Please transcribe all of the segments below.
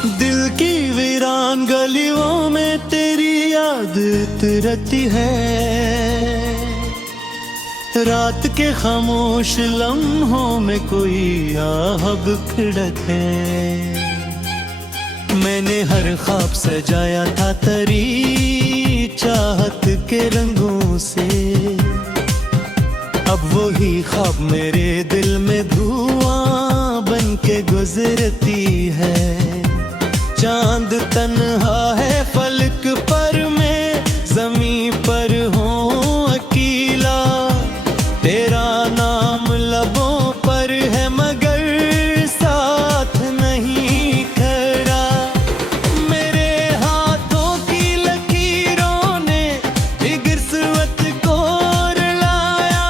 दिल की वीरान गलियों में तेरी याद उतरती है, रात के खामोश लम्हों में कोई आहब खिड़क है। मैंने हर ख्वाब सजाया था तेरी चाहत के रंगों से, अब वही ख्वाब मेरे दिल में धुआं बन के गुजरती है। चांद तन्हा है फलक पर, मैं ज़मीं पर हूँ अकेला। तेरा नाम लबों पर है मगर साथ नहीं खड़ा। मेरे हाथों की लकीरों ने गिरसवत को रुलाया,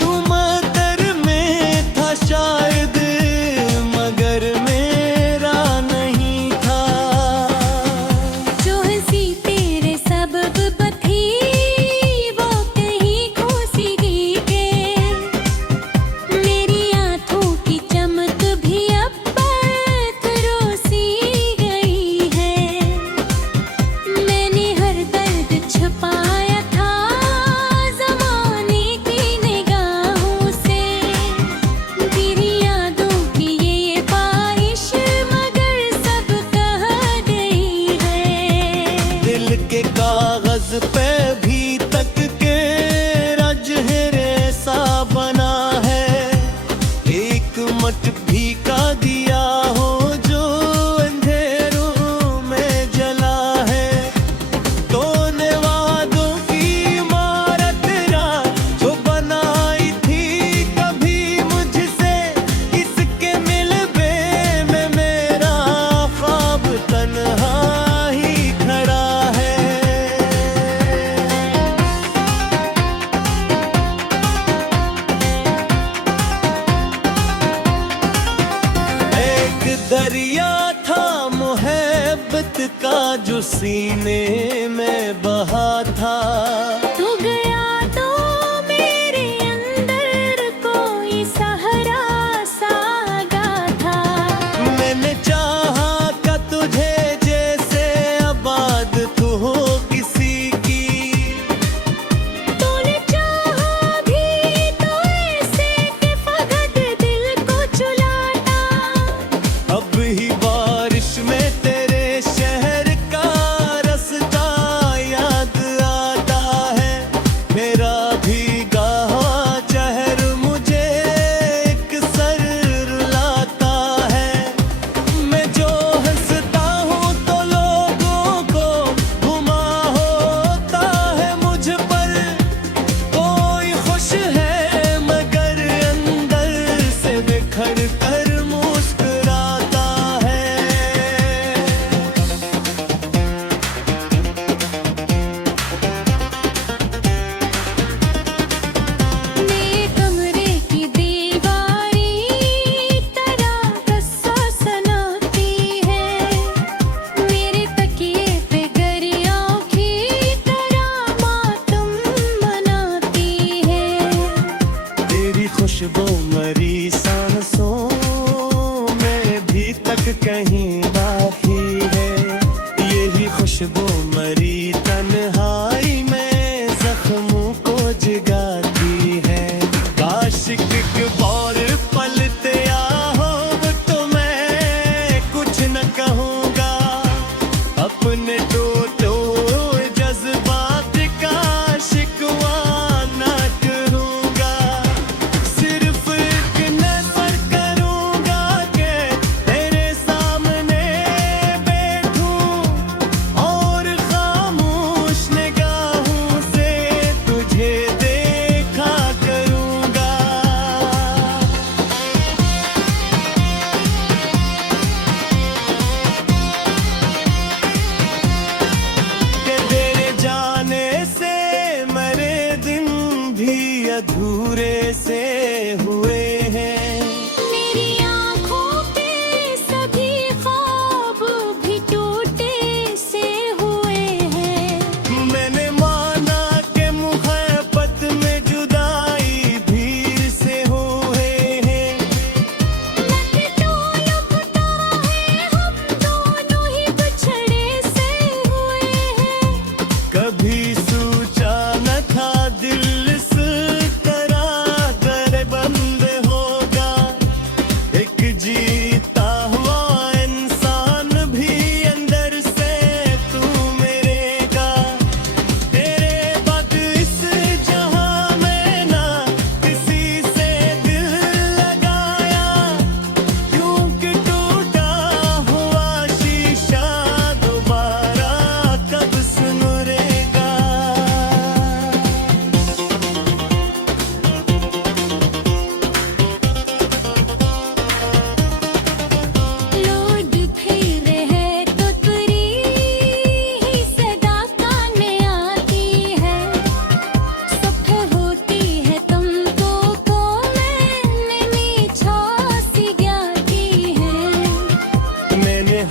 तू मदर में था शायद मगर मेरा नहीं था। जो हंसी तेरे सबब बथी वो कहीं खोसी गई के, मेरी आँखों की चमक भी अब परोसी गई है। मैंने हर दर्द छुपाया था ज़माने की निगाहों से, तेरी यादों की ये ख्वाहिश मगर सब कह गई है। दिल के कागज पे भी तक के रजहरे सा बना है, एक मट भी का दिया हो जो अंधेरों में जला है। तूने वादों की इमारत रात जो बनाई थी कभी मुझसे, इसके मिलबे में मेरा ख्वाब तन्हा ही खड़ा है। एक दरिया था मोहब्बत का जो सीने में बहा था, तू गया तो मेरे अंदर कोई सहरा सा गा था। मैंने चाहा का तुझे जैसे आबाद तू हो किसी की। तूने चाहा भी तो ऐसे कि फकत दिल को चुलाता। अब ही बारिश में तेरे शहर का रास्ता याद आता है।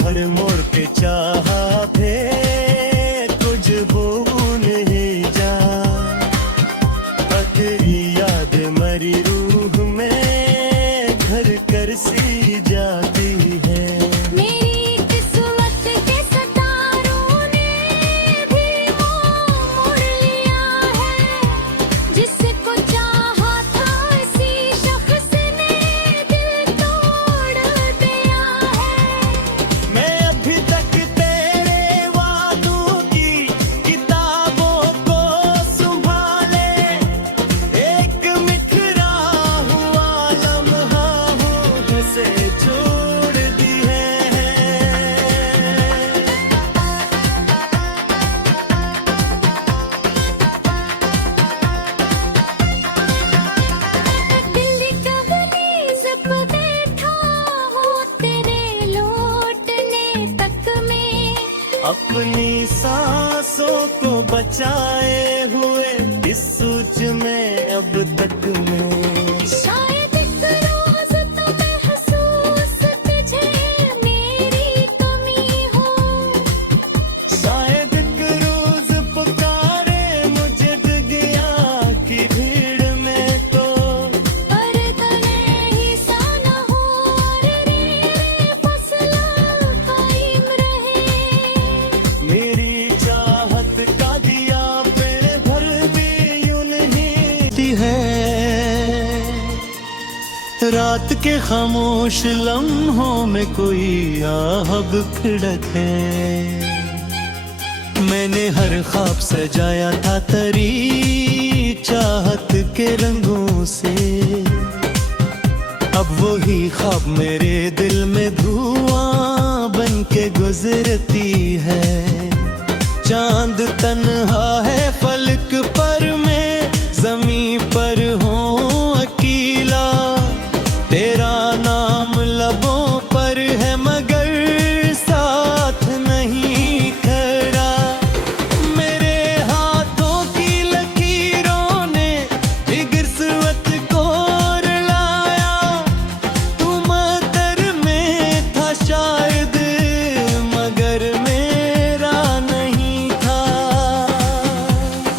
भर मोड़ के चाहा थे कुछ भूल ही जा तेरी याद मरी रूह में घर कर सी जाती है मेरी किस्मत के सितारों ने भी मोड़ लिया है जिसको चाहा था इसी शख्स ने दिल तोड़ दिया है मैं अभी तक तेरे वादों की किताबों को संभाले एक बिखरा हुआ लम्हा हूँ से छोड़ दी है दिल कवनी जब बैठा हो तेरे लौटने तक में अपनी सांसों को बचाए हुए इस सोच में अब तक में शायद एक रोज तो महसूस तुझे मेरी कमी हो शायद एक रोज पुकारे मुझे गया की भीड़ में तो पर तने ही सा न हो और रे फसला कायम रहे मेरी चाहत का दिया पे भर भी यूं नहीं है रात के खामोश लम्हों में कोई आह खिड़क है मैंने हर ख्वाब सजाया था तेरी चाहत के रंगों से अब वही ख्वाब मेरे दिल में धुआं बन के गुजरती है चांद तन्हा है फलक पर मैं जमीन पर हूँ अकेला तेरा नाम लबों पर है मगर साथ नहीं खड़ा मेरे हाथों की लकीरों ने गिरसवत को रुलाया तू मदर में था शायद मगर मेरा नहीं था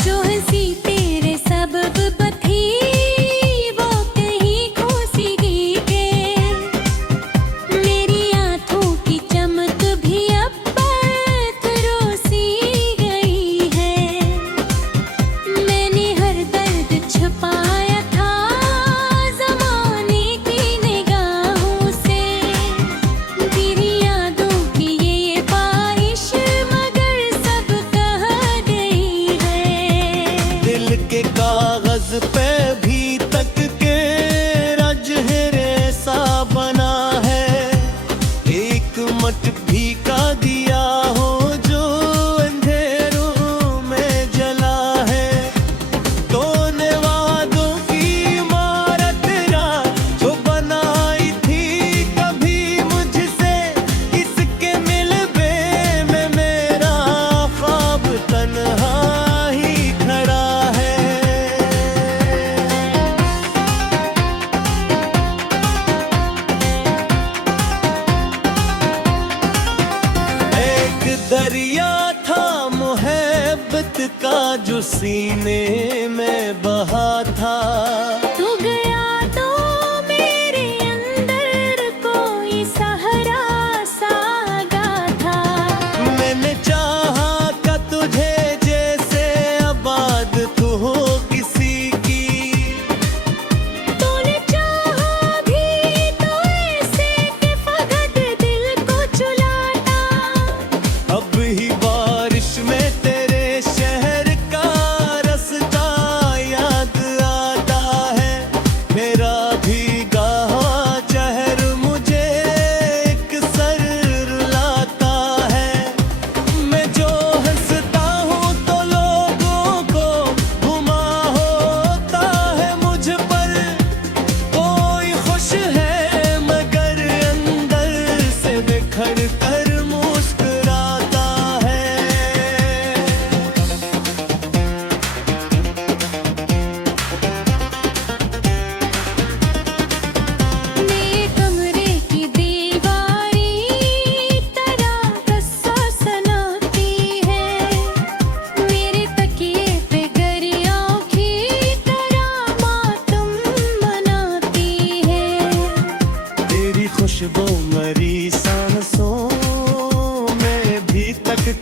जो हंसी तेरे सबब बथी वो कहीं खोसी गई के मेरी आंखों की चमक भी अब परोसी गई है मैंने हर दर्द छुपाया था ज़माने की निगाहों से तेरी यादों की ये ख्वाहिश मगर सब कह गई है दिल के कागज पे भी तक के रजहरे सा बना है एक मट भी का दिया हो जो अंधेरों में जला है तूने वादों की इमारत रात जो बनाई थी कभी मुझसे इसके मिलबे में मेरा ख्वाब तन्हा ही खड़ा है एक दरिया था मोहब्बत का जो सीने में बहा था तू गया तो मेरे अंदर कोई सहरा सा गा था मैंने चाहा का तुझे जैसे आबाद तू हो किसी की तूने चाहा भी तो ऐसे कि फकत दिल को चुलाता अब ही बारिश में तेरे शहर का रास्ता याद आता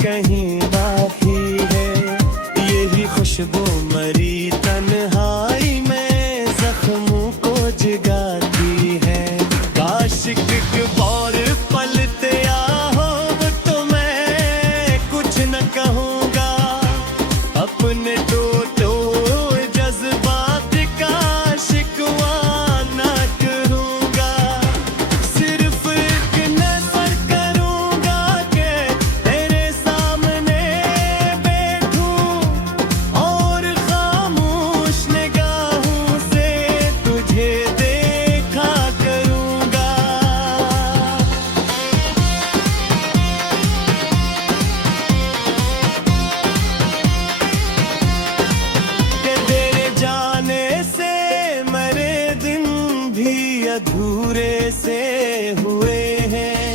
कहीं बाकी है। यही खुशबू मरी तन्हाई में जख्मों को जगाती है। काश एक और पलते हो तो मैं कुछ न कहूँगा, अपने तो जज्बात का शिकवा न करूँगा। सिर्फ एक नजर करूँगा कि तेरे सामने बैठूं और खामोश निगाहों से तुझे देखा करूँगा। कि तेरे जाने से मरे दिन भी अधूरे से हुए हैं।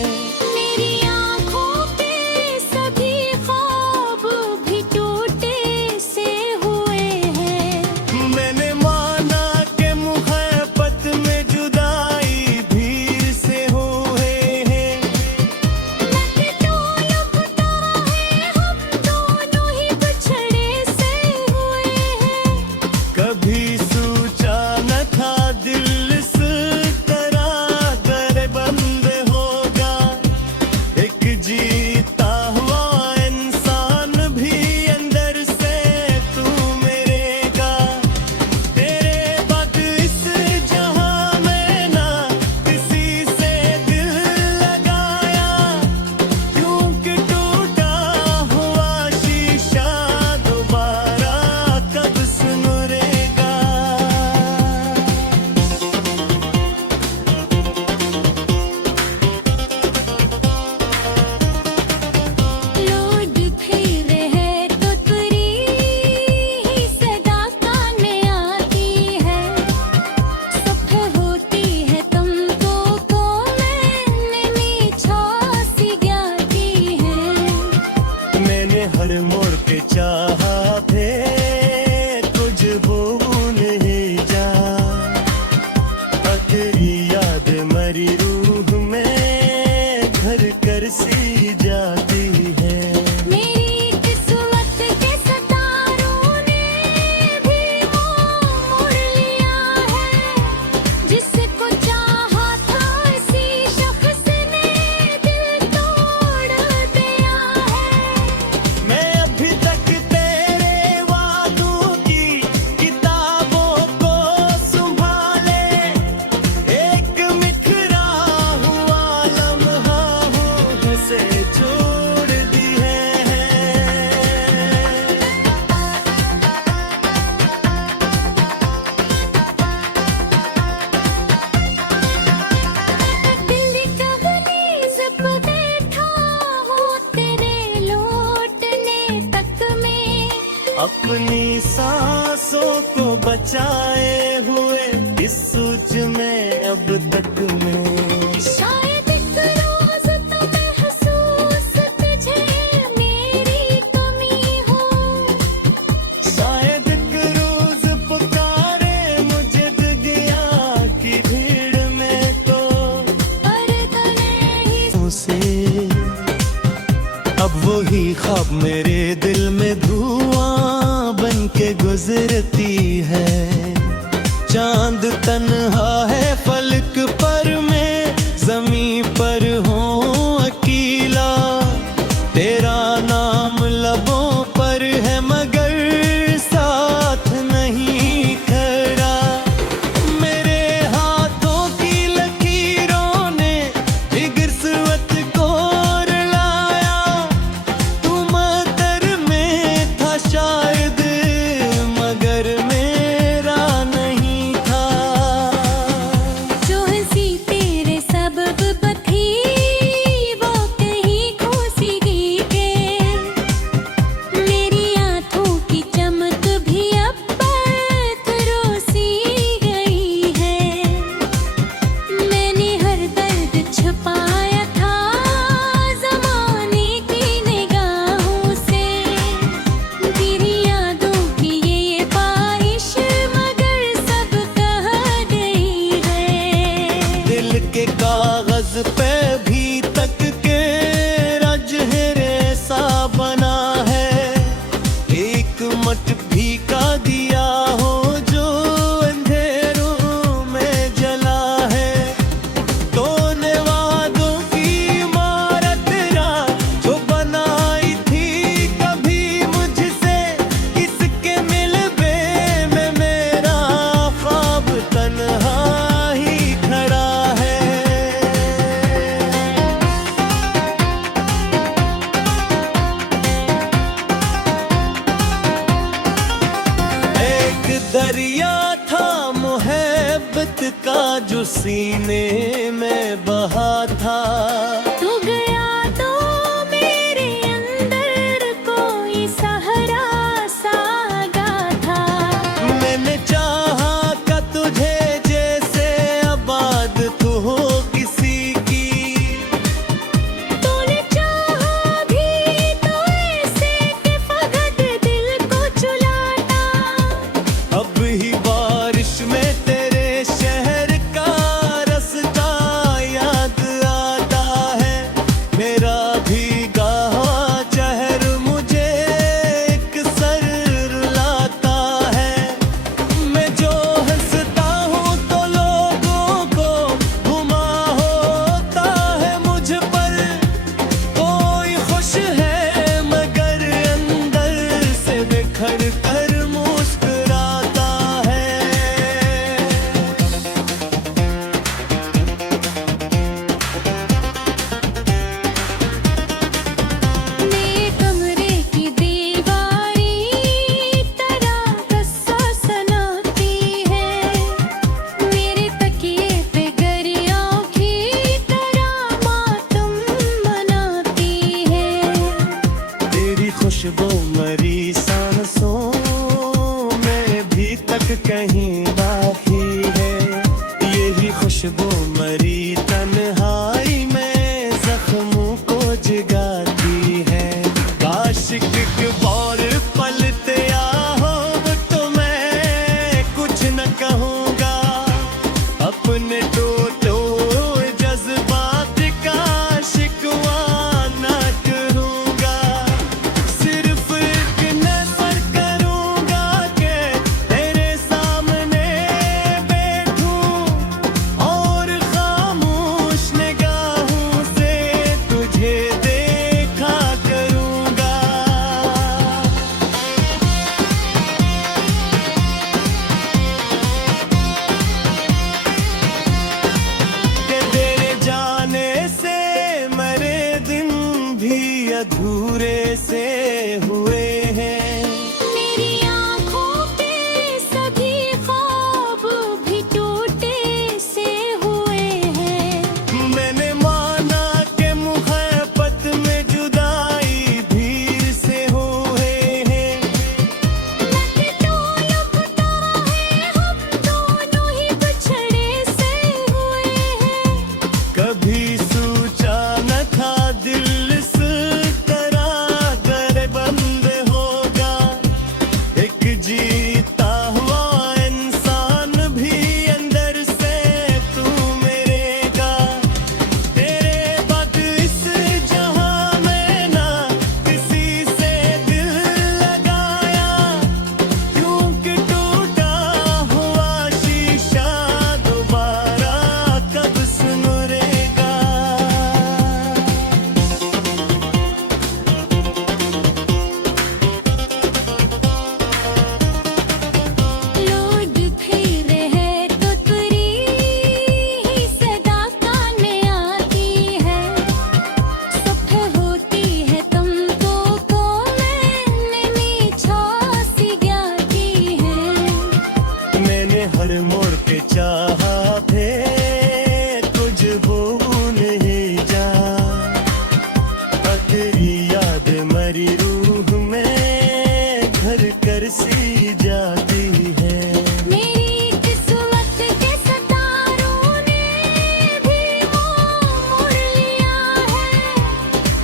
मेरी आँखों के सभी ख्वाब भी टूटे से हुए हैं। मैंने माना कि मुहब्बत में जुदाई भीड़ से हुए हैं। मैं तो लगता है हम दोनों ही बिछड़े से हुए हैं। कभी सोचा न था दिल इस तरह दरबंद होगा। एक जीता हुआ इंसान भी अंदर से तू मेरेगा। तेरे बाद इस जहां में ना किसी से दिल लगाया, क्योंकि टूटा हुआ शीशा दोबारा कब सुनरेगा। लोड फिर है तो तेरी ही सदा कान में आती है। सुबह होती है तुमको को मैंने नीचा सी गाती है। मैंने हर मोड़ पे चाहा थे कुछ भूल ही जा। तेरी याद मरी रूह में घर कर सी जाती है। मेरी किस्मत के सितारों ने भी मोड़ लिया है। जिसको चाहा था इसी शख्स ने दिल तोड़ दिया है। मैं अभी तक तेरे वादों की किताबों को संभाले एक बिखरा हुआ लम्हा हूँ से छोड़ दी है। दिल कवनी जब बैठा हो तेरे लौटने तक में। अपनी सांसों को बचाए हुए इस सोच में अब तक में। शायद एक रोज तो महसूस तुझे मेरी कमी हो। शायद एक रोज पुकारे मुझे दगिया की भीड़ में तो। पर तने ही से अब वही ख्वाब मेरे दिल में धुआं बन के गुजरती है। चांद तन्हा है फलक पर, मैं जमीन पर हूँ अकेला। तेरा नाम लबों पर है मगर साथ नहीं खड़ा। मेरे हाथों की लकीरों ने गिरसवत को रुलाया। तू मदर में था शायद मगर मेरा नहीं था। जो हंसी सीने में बहा था। तू गया तो मेरे अंदर कोई सहरा सा गा था। मैंने चाहा का तुझे जैसे आबाद तू हो किसी की। तूने चाहा भी तो ऐसे कि फकत दिल को चुलाता। अब ही बारिश में तेरे शहर का रास्ता याद आता है। मेरा भीगा हुआ चेहर मुझे एक सर रुलाता है। मैं जो हंसता हूँ तो लोगों को घुमा होता है मुझ पर। कोई खुश है मगर अंदर से बिखर कर मुस्कुराता है। मेरे कमरे की दीवारी तरह रस्सा सनाती है। मेरे तकिए पे गरियाओं की तरह मातम मनाती है। तेरी खुशबू मरी सांसों में भी तक कहीं बाकी है। यही खुशबू मरी तन्हाई में जख्मों को जगाती है। काश एक और पलते हो तो मैं कुछ न कहूँगा। अपने टोटो जज्बात का शिकवा न करूँगा। सिर्फ एक नजर करूँगा कि तेरे सामने बैठूं और खामोश निगाहों से तुझे देखा करूँगा। कि तेरे जाने से मेरे दिन भी अधूरे से हुए हैं। मेरी आँखों के सभी ख्वाब भी टूटे से हुए हैं। मैंने माना कि मुहब्बत में जुदाई भीड़ से हुए हैं। तो लगता है हम दोनों ही बिछड़े से हुए हैं। कभी सोचा न था दिल इस तरह बंद होगा। एक जीता हुआ इंसान भी अंदर से तू मेरेगा। तेरे बाद इस जहां में ना किसी से दिल लगाया। क्योंकि टूटा हुआ शीशा दोबारा कब सुनरेगा। लोड फिर है तो तेरी ही सदा कान में आती है। सुबह होती है तुमको को मैंने मीठा सी गाती है। मैंने हर मोड़ पे चाहा थे तुझ भूल ही जा। तेरी याद मरी रूह में घर कर सी जाती है। मेरी किस्मत के सितारों ने भी मोड़ लिया है।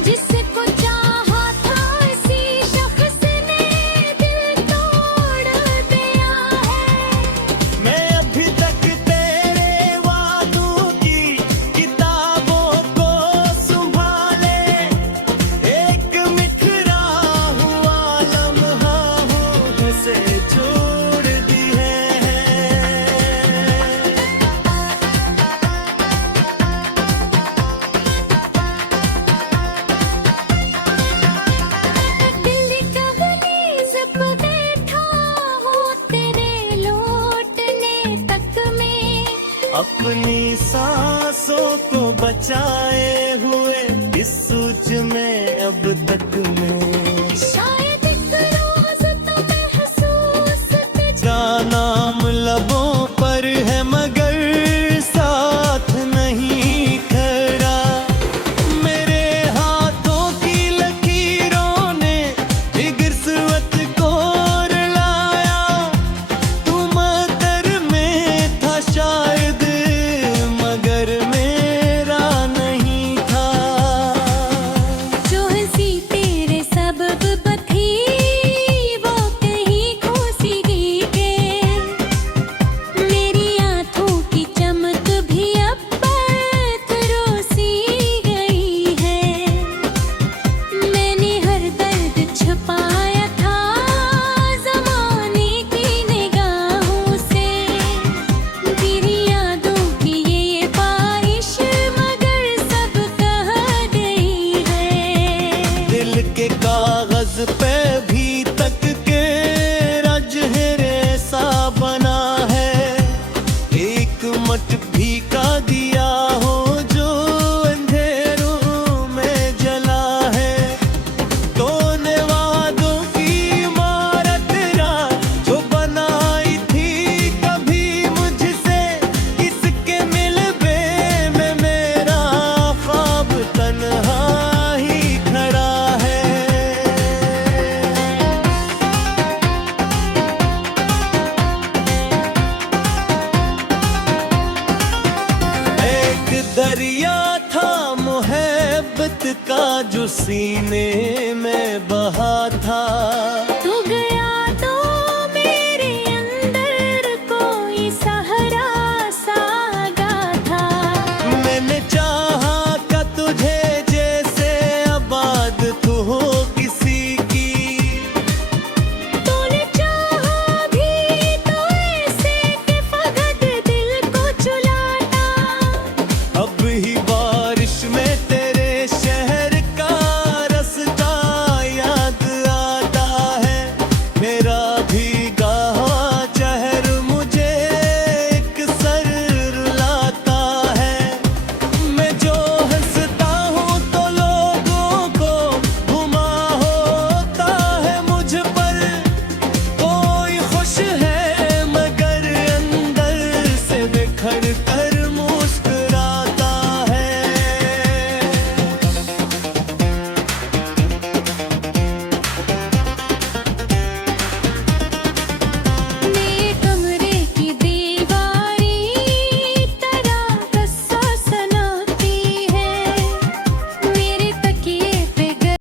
जिसको चाहा था इसी शख्स ने दिल तोड़ दिया है। मैं अभी तक तेरे वादों की किताबों को संभाले एक बिखरा हुआ लम्हा हूँ से छोड़ दी है। दिल का गलीज पे बैठा हूँ तेरे लौटने तक में। अपनी सांसों को बचाए हुए इस सोच में अब तक में शायद एक रोज तो महसूस का नाम लबों पर है मगर सा कागज पे भी तक के रजहरे सा बना है। एक मट भी का दिया हो जो अंधेरों में जला है। तोने वादों की इमारत जो बनाई थी कभी मुझसे, किसके मिलबे में मेरा ख्वाब तन्हा ही खड़ा है। एक दरिया था मोहब्बत का जो सीने में बहा था।